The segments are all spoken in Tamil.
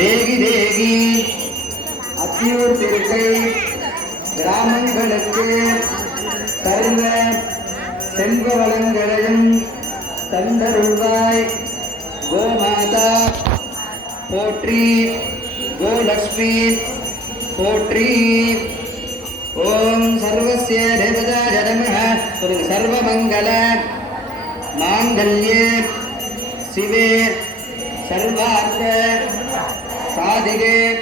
தேவி தேவி அத்தியூர் திருக்கை கிராமங்களுக்கு தருந்த செல்வ வளங்களையும் தந்தருள்வாய். கோமாதா போற்றி கோலக்ஷ்மி போற்றி. ஓம் சர்வசிய தேவதா நமः சொல்லுங்க சர்வமங்கல மாங்கல்யே சிவே சர்வார்த்த சாதிகே.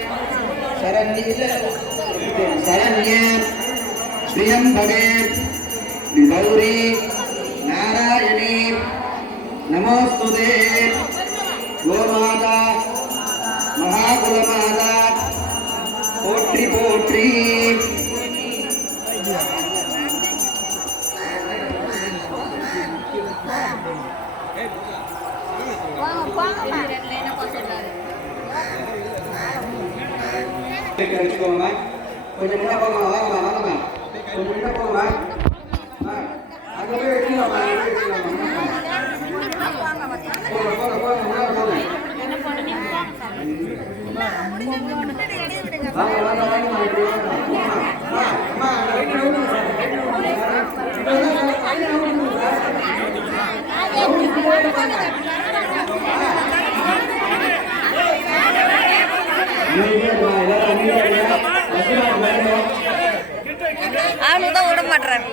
சரண்ய சரண்ய. ஸ்ரீயம்பகே கௌரி நாராயணி. நமோஸ்துதே. கோமாதா. மகாகுலமாதா. போற்றி போற்றி. வச்சுக்கோங்கம்மா கொஞ்சம் முன்ன போங்க வாங்கம்மா வாங்கம்மா கொஞ்சம் முன்ன போங்கம்மா ஆ, போய் வச்சுக்கோங்கம்மா போங்க போங்க போங்க முன்னாடி போங்க. வாங்க வாங்க வாங்க போய்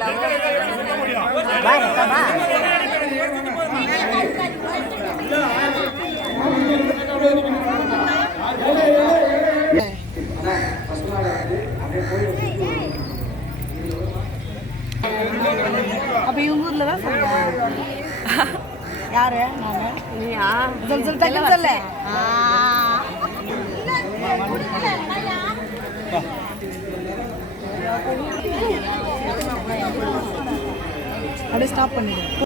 அப்ப இவங்க ஊர்ல தான் சொன்னேன் யாரு? நானு நீயா? சொல்லு அப்படியே ஸ்டாப் பண்ணிடு.